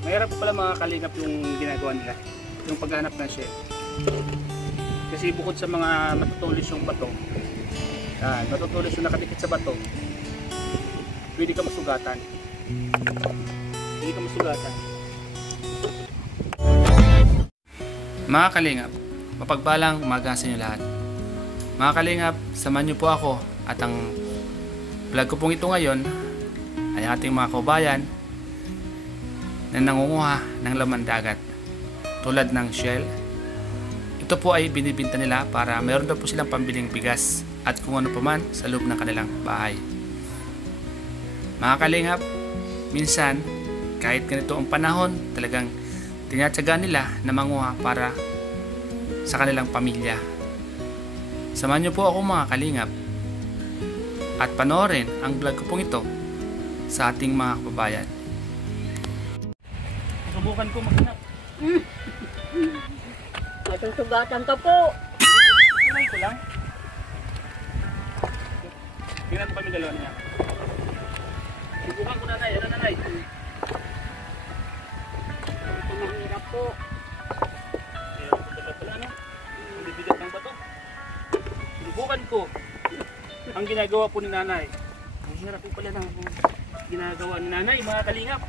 Mahirap pala mga kalingap yung ginagawa nila, yung paghanap ng shell. Kasi bukod sa mga matutulis yung bato, matutulis yung nakadikit sa bato, pwede ka masugatan. Pwede ka masugatan. Mga kalingap, mapagpalang umaga sa inyo lahat. Mga kalingap, samahan niyo po ako at ang vlog ko pong ito ngayon ay ating mga kaubayan na nangunguha ng laman dagat tulad ng shell. Ito po ay binibinta nila para mayroon daw po silang pambiling bigas at kung ano pa man sa loob ng kanilang bahay. Mga kalingap, minsan kahit ganito ang panahon, talagang tinatsaga nila na manguha para sa kanilang pamilya. Samahan niyo po ako mga kalingap at panoorin ang vlog ko pong ito sa ating mga kababayan. Subukan ko maghanap. Sugatan ka po. Tingnan ko lang. Tingnan ko kami dalawa niya. Subukan ko nanay. Ano nanay? Ito mahirap po. Hirap ko dapat pala, no? Ang bibigat ng bato. Subukan ko. Ang ginagawa po ni nanay. Ang hirap po pala ng ginagawa ni nanay, mga kalingap.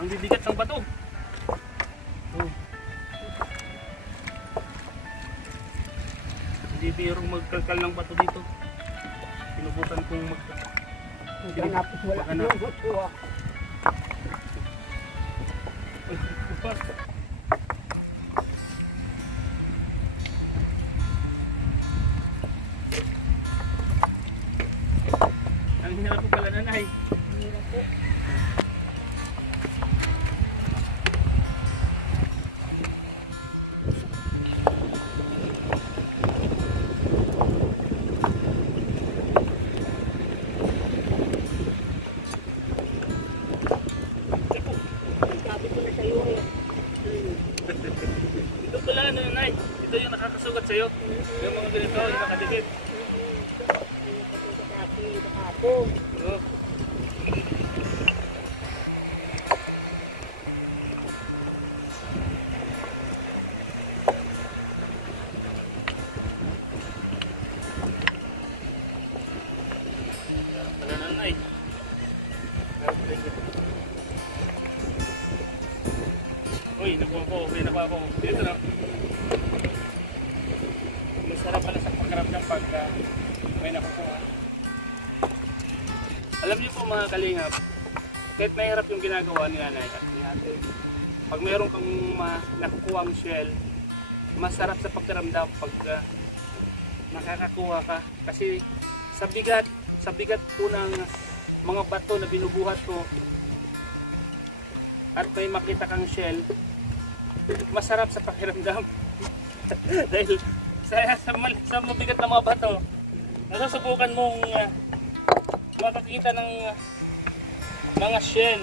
Ang bibigat ng bato. Hindi biyerong magkalkal ng bato dito. Sinubukan kong Maghanap. Wala yung bato. Ang hirap po pala nanay. Mahirap po. Sabi ko na sa'yo eh. Ito pala ano nanay. Ito yung nakakasugat sa'yo. Yung mga ganito, yung nakadikit. Kahapon. Oo. Wala nanay. Uy, nakuha ko. May nakuha ko. Dito na. Masarap pala sa pagkaramdam pag may nakukuha. Alam niyo po mga kalingap, kahit mahirap yung ginagawa ni nanay at ni ate, pag mayroon kang nakukuha ang shell, masarap sa pagkaramdam pag nakakakuha ka. Kasi sa bigat po ng mga bato na binubuhat ko at may makita kang shell, masarap sa pakiramdam. Dahil sa mabigat na mga bato, nasusubukan mong makakita ng mga shell.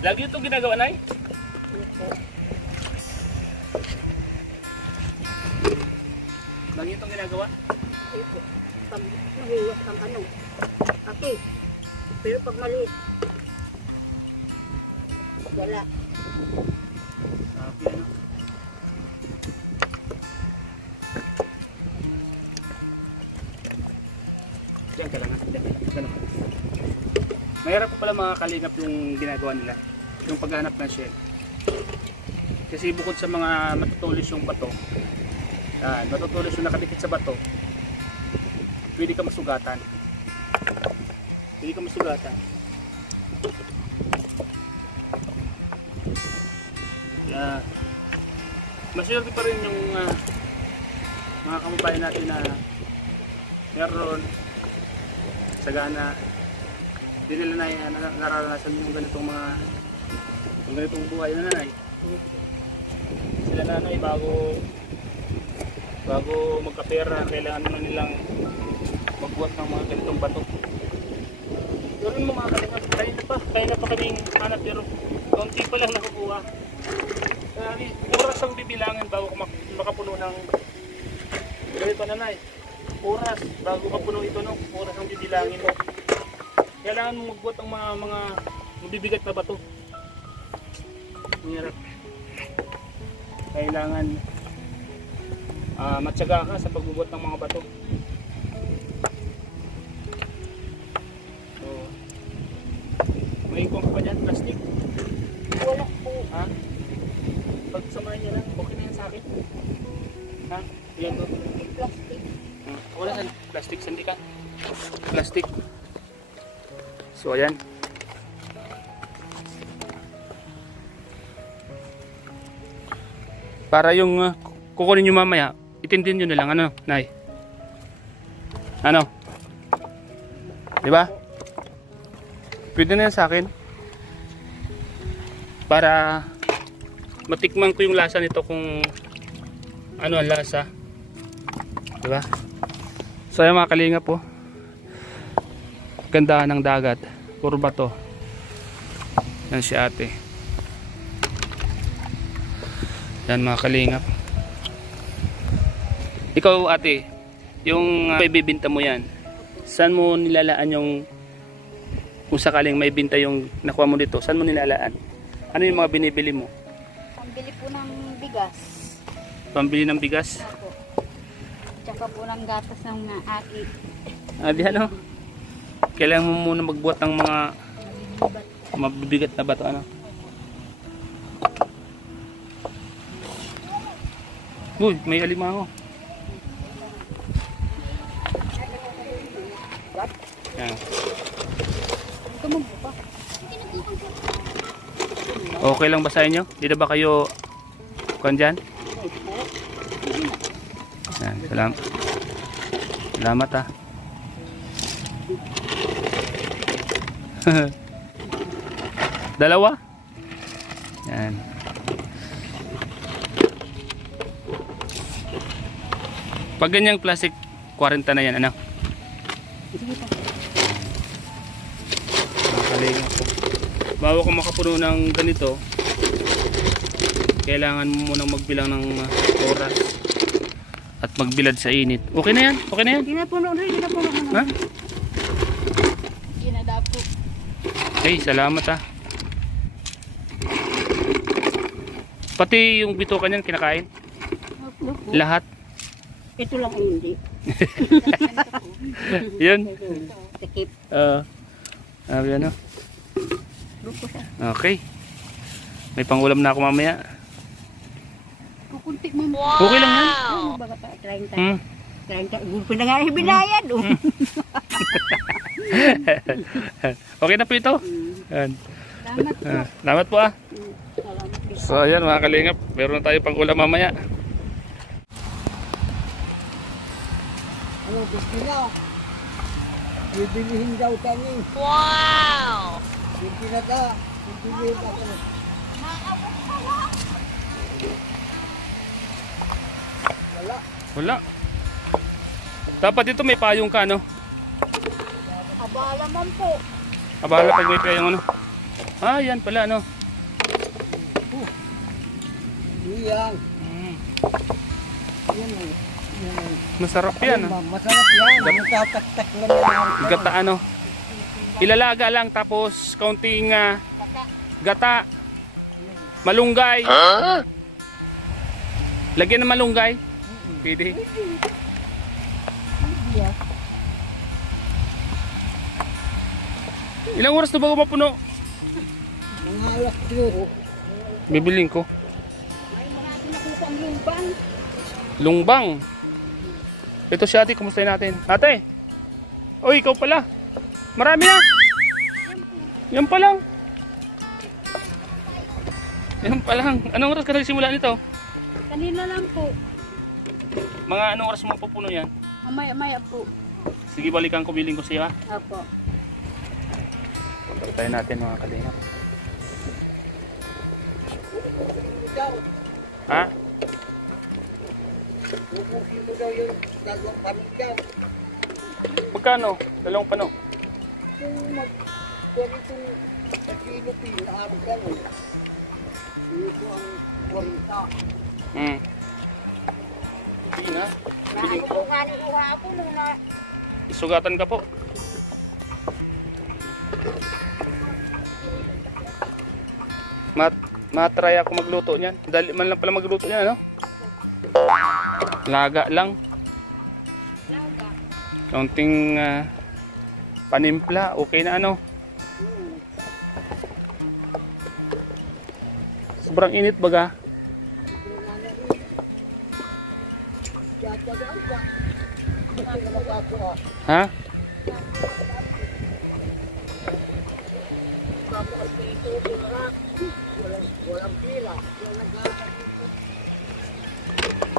Lagi itong ginagawa, Nay? Lagi itong ginagawa? Ito. Pag mahiwas kang ano. Ate. Pero pag maliit. Wala. Okay, ano? Diyan ka lang, diyan. Mahirap po pala mga kalingap yung ginagawa nila, yung paghanap ng shell. Kasi bukod sa mga matutulis yung bato, matutulis yung nakadikit sa bato, pwede ka masugatan. Pwede ka masugatan. Maswerte pa rin yung mga kababayan natin na meron sagana, di nila na nararanasan yung ganitong buhay na nanay. Sila nanay bago magkapera, kailangan na nilang magbuhat ng mga ganitong bato. Pero yung mga kalingap, kaya na pa kaming hanap pero kaunti pa lang nakukuha. Oras ang bibilangan bago makapuno ng Ganito nanay. Oras bago ka puno ito, no? Oras ang bibilangin mo. Kailangan mo magbuhat ng mga mabibigat na bato. Hirap. Kailangan matyaga ka sa pagbubuhat ng mga bato. So, may ikon ka pa dyan, plastic? Wala po. Ha? Pagsamahin niya lang, okay na yan sa akin. Ha? Yan to. Plastic. Wala sa plastic, sandi ka. Plastic. So ayan. Para yung kukunin nyo mamaya, itindihin nyo na lang, ano, Nay? Ano? Diba? Pwede na yan sa akin. Para matikman ko yung lasa nito kung ano ang lasa. Diba? So ayan mga kalinga po. Ganda ng dagat. Puro bato. Yan si ate. Yan mga kalingap. Ikaw ate, yung ibibinta mo yan, saan mo nilalaan yung, kung sakaling may binta yung nakuha mo dito, saan mo nilalaan? Ano yung mga binibili mo? Pambili po ng bigas. Pambili ng bigas? Opo. Tsaka po ng gatas ng aki. Di ano? Kailangan mo muna magbuhat ng mga mabibigat na bato, ano? Uy, may alimango. Yan. Okay lang ba sa inyo? Di na ba kayo kuwan dyan? Yan, salamat ah. Dalawa? Yan. Pag ganyang plastic, 40 na yan, ano? Nakalinga po. Bago ka makapuno ng ganito, kailangan mo munang magbilang ng oras at magbilad sa init. Okay na yan? Okay na yan? Hindi na puno rin, hindi na puno. Ha? Hindi na dapo. Okay, salamat ah. Pati yung bituka niyan kinakain? Lahat? Ito lang ang hindi. Yun? Takip. Ano? Lupo siya. Okay. May pangulam na ako mamaya. Kukunti mo. Okay lang yan. Ano ba ka? 30. Hmm. 30. Gulpo na nga rin binayad. Okay na po ito. Yan. Salamat po. Salamat po ah. Salamat din. So ayan mga kalingap, meron na tayo pang ulam mamaya. Ano gusto niya? Bibilihin daw kami. Wow! Hindi na ka. Bibilihin ako. Wala. Wala. Dapat dito may payong ka, no? Abala man po. Abala pag may payong, ano? Ah, yan pala, no? Iyang. Yan. Masarap yan, ah. Masarap yan. Natatak lang yan. Gata, ano? Ilalaga lang, tapos kaunting gata. Malunggay. Lagyan ng malunggay. Pwede. Ilang oras na bago mapuno? Mga alas 2. Bibiling ko. Ay, marami nakuha ang lumbang. Lungbang. Ito si ate, kumustahin natin. Ate! Uy, ikaw pala. Marami na. Yan pa lang. Yan pa lang. Anong oras ka nagsimula nito? Kanina lang po. Mga anong oras mo pupuno yan? Mamaya-maya po. Sige, balikan ko, biling ko siya. Apo. Pagkatayin natin mga kalingap. Ha? Ubukin mo daw yung dalawang panig dyan. Pagkano? Dalawang pano? Kung mag-kuwan itong kilo pinaarap ka nun. Ito ang 40. Hmm. Hindi na. Naano ko nga ni kuha ako nung na Sugatan ka po. Matry ako magluto niyan. Dali man lang pala magluto niyan, ano? Laga lang. laga. Kaunting panimpla, okay na ano. Sobrang init baga. Ha?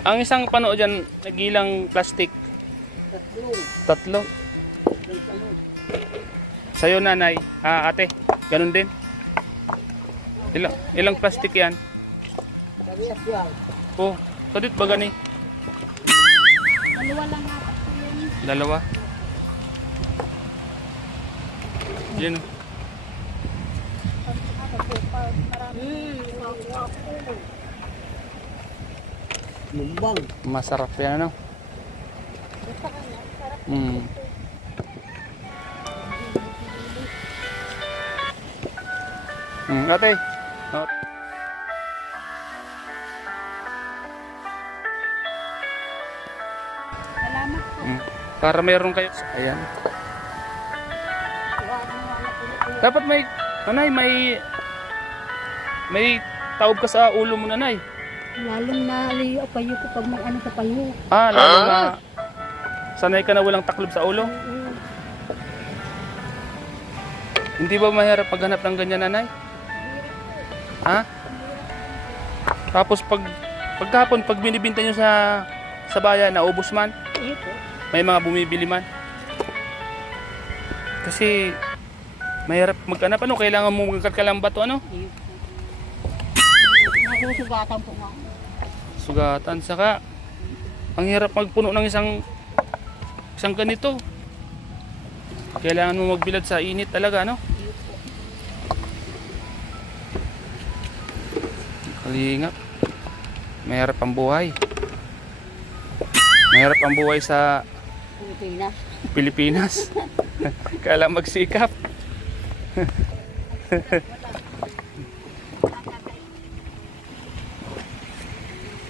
Ang isang pano dyan, nagilang plastic. Tatlo. Sa'yo nanay, ate, ganun din. Ilang plastic yan? Oh, kadit ba gani? Dalawa lang nga po yun. Dalawa. Yan. Lumbang. Masarap yan ano? Mm. Ate. Oh. Salamat po. Para mayroon kayo. Ayan. Dapat may nanay, may taob ka sa ulo mo nanay. Lalong naliyo payo ko pag may ano sa payo. Lalo na sanay ka na walang taklob sa ulo. Hindi ba mahirap maghanap ng ganyan nanay? Ha? Tapos pagkapon, pag binibinta nyo sa bayan, naubos man, Iyo po. may mga bumibili man. Kasi mahirap maghanap, ano, kailangan mo magkakalambat o ano? Iyo po. Nasusugatan po nga. Sugatan, saka ang hirap magpuno ng isang ganito. Kailangan mo magbilad sa init talaga, no? Kalingap. Mahirap ang buhay. Mahirap ang buhay sa Pilipinas. Pilipinas. Kailangan magsikap.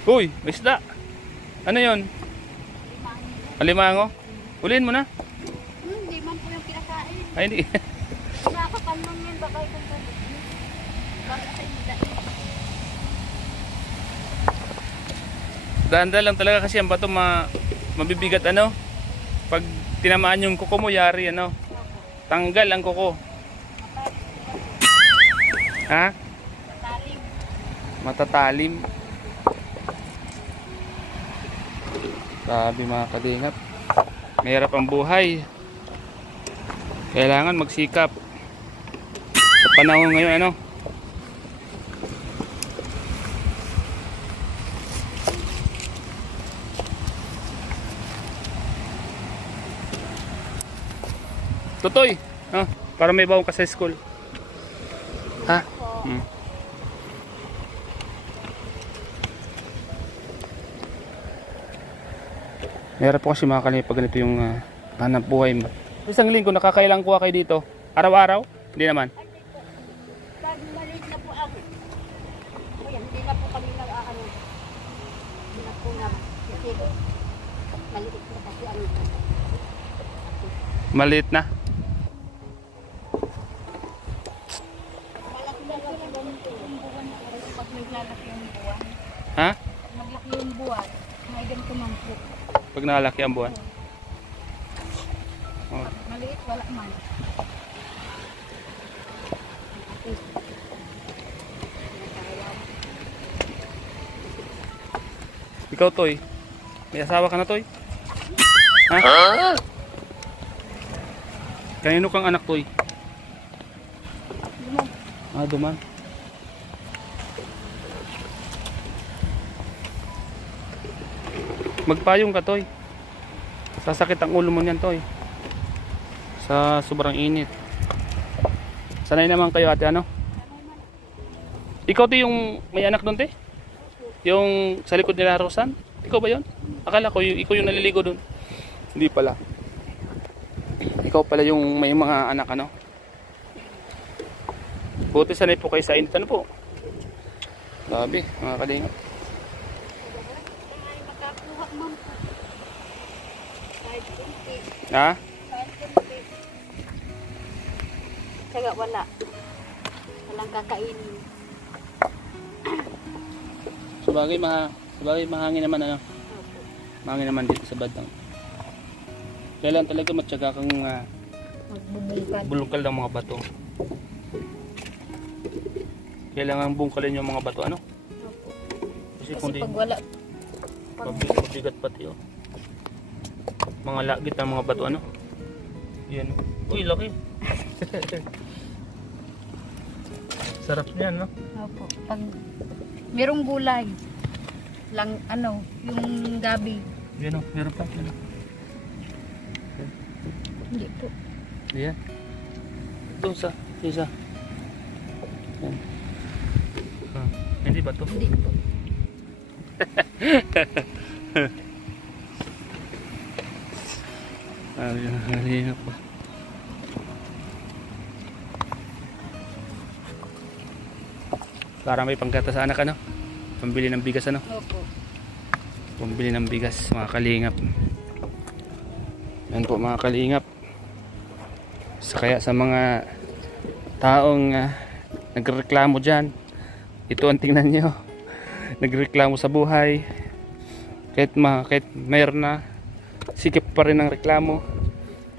Uy, may isda. Ano yun? Alimango? Ulihin mo na. Hindi man po yung kinakain. Ay, hindi. Nakakakalmang yan. Baka ikong galit. Bakit sa hindi dahil? Dahan-dahan lang talaga kasi ang bato mabibigat ano. Pag tinamaan yung kuko mo, yari ano. Tanggal ang kuko. Ha? Matalim. Matatalim. Sabi mga kalingap, mahirap ang buhay. Kailangan magsikap. Sa panahon ngayon ano. Tutoy, para may bawang ka sa school. Ha? Meron po kasi mga kalingap pag ganito yung hanap buhay mo. Isang linggo nakakailang kuha kayo dito? Araw-araw? Hindi naman. Pag maliit na po ako. Ayan, hindi na po kami nag-aano. Hindi na po naman. Kasi maliit na kasi ano. Maliit na. Malaki na kasi ganito yung buwan. Pag naglalaki yung buwan. Ha? Maglaki yung buwan. May ganito man po. Pag nakalaki ang buwan. Oh. Maliit, wala man. Ikaw, Toy. May asawa ka na, Toy? Ha? Kanino kang anak, Toy? Duman. Magpayong ka, Toy. Sasakit ang ulo mo niyan, Toy. Sa sobrang init. Sanay naman kayo, ate, ano? Ikaw, Toy, yung may anak doon, te? Yung sa likod nila, Rosan? Ikaw ba yon? Akala ko ikaw yung naliligo doon. Hindi pala. Ikaw pala yung may mga anak ano. Buti sanay po kayo sa init. Ano po? Grabe, mga kalingap. Ay, makakuha man po. Kahit kunti. Ha? Kahit kunti. Kaya wala. Walang kakainin. Sabagay, mahangin naman ano. Opo. Mahangin naman dito sa bandang. Kailan talaga matyaga kang Magbubungkad. bulungkal ng mga bato. Kailangan bungkalin yung mga bato ano. Opo. Kasi Kasi kung di, pag wala, pabigat pati oh. Mga lagit ng mga bato ano. Yan. Uy, laki. Sarap niyan no. opo. Pag merong gulay, lang ano, yung gabi. Yan oh, meron pa. Yan. Hindi po. Yan. Doon sa isa. Yan. Hindi ba to? Hindi po. Halina pa. Para may panggata sa anak ano? Pambili ng bigas ano? Opo. Pambili ng bigas mga kalingap. Yan po mga kalingap. Kaya sa mga taong nagreklamo dyan, ito ang tingnan nyo. Nagreklamo sa buhay. Kahit mayroon na, sikip pa rin ang reklamo.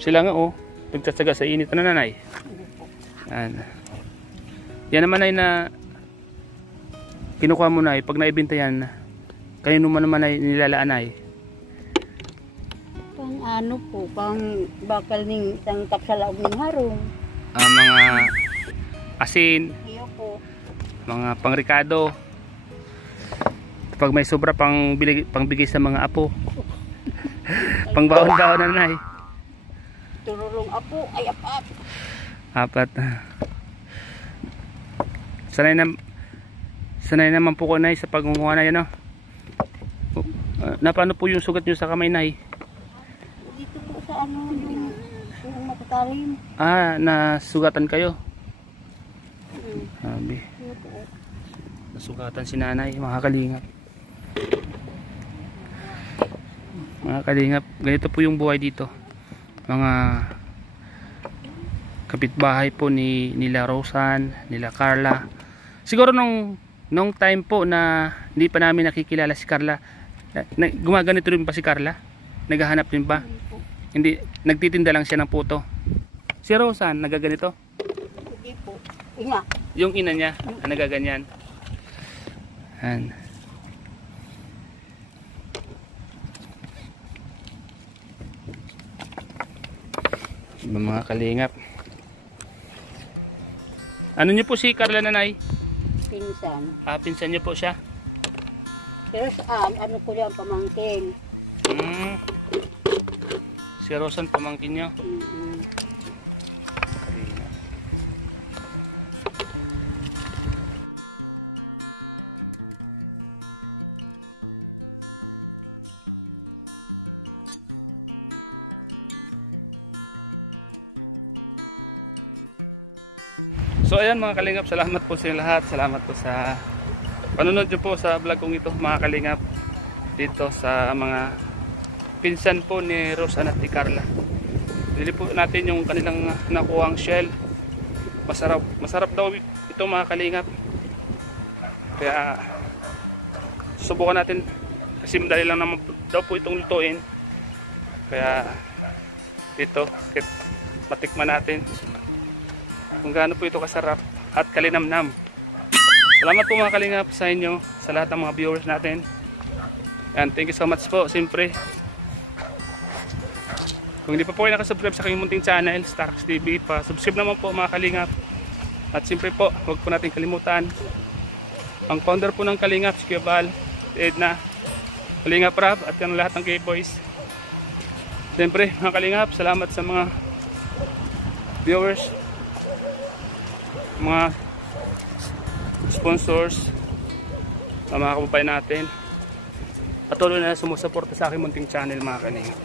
Sila nga oh, nagtsatsaga sa init. Ano nanay? Yan. Yan naman ay na kinukuha mo na ay pag naibenta yan, kanino man naman ay nilalaan ay? Pang ano po, pang bakal ning tangkap sa laog ng harong. Mga asin, Iyo po. mga pangrikado. Pag may sobra pangbigay sa mga apo. Pangbaon-baon na nanay. Tururong apo, ay apat. Apat. Sanay naman po ko nay sa pagunguha na yan no? Napano po yung sugat nyo sa kamay nay? Dito po sa ano, yung matatalim. Nasugatan kayo? Sabi. Iyo po. Nasugatan si nanay, mga kalingap. Mga kalingap, ganito po yung buhay dito. Mga kapitbahay po nila Rosan, nila Carla. Siguro nung time po na hindi pa namin nakikilala si Carla, gumaganito rin pa si Carla? Naghahanap din pa? Hindi, nagtitinda lang siya ng puto. Si Rosan, nagaganito? Hindi po. Ina. Yung ina niya, nagaganyan. Yan. Mga kalingap. Ano niyo po si Carla nanay? Pinsan. Pinsan niyo po siya? Pero saan, ano ko yan, pamangkin. Si Rosan pamangkin niyo? Mm-mm. Kalingap. So ayan mga kalingap, salamat po sa lahat. Salamat po sa panonood nyo po sa vlog kong ito mga kalingap. Dito sa mga pinsan po ni Rosan at ni Carla. Bili po natin yung kanilang nakuhang shell. Masarap daw ito mga kalingap. Kaya subukan natin kasi madali lang naman daw po itong lutuin. Kaya dito matikman natin kung gaano po ito kasarap at kalinamnam. Salamat po mga kalingap sa inyo, sa lahat ng mga viewers natin. And thank you so much po, siyempre. Kung hindi pa po kayo nakasubscribe sa aking munting channel, Starks TV, pa-subscribe naman po mga kalingap. At siyempre po, huwag po natin kalimutan ang founder po ng Kalingap, si Kuya Val, si Edna, Kalingap Rab, at yung lahat ng K-Boys. Siyempre mga kalingap, salamat sa mga viewers, mga sponsors, mga kababayan natin. patuloy na sumusuporta sa aking munting channel mga kalingap.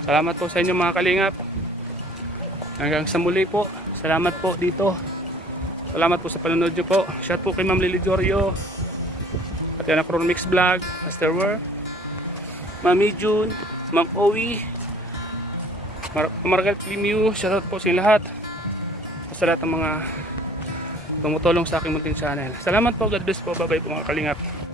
Salamat po sa inyo mga kalingap. Hanggang sa muli po. Salamat po dito. Salamat po sa panonood nyo po. Shout po kay Ma'am Lily Jorio, Ate Ana Mix Vlog, Master Wer, Mami June, Ma'am Owie, Margaret Limiu. Shoutout po sa inyo lahat. Sa lahat ng mga tumutulong sa aking munting channel. Salamat po. God bless po. Bye bye po mga kalingap.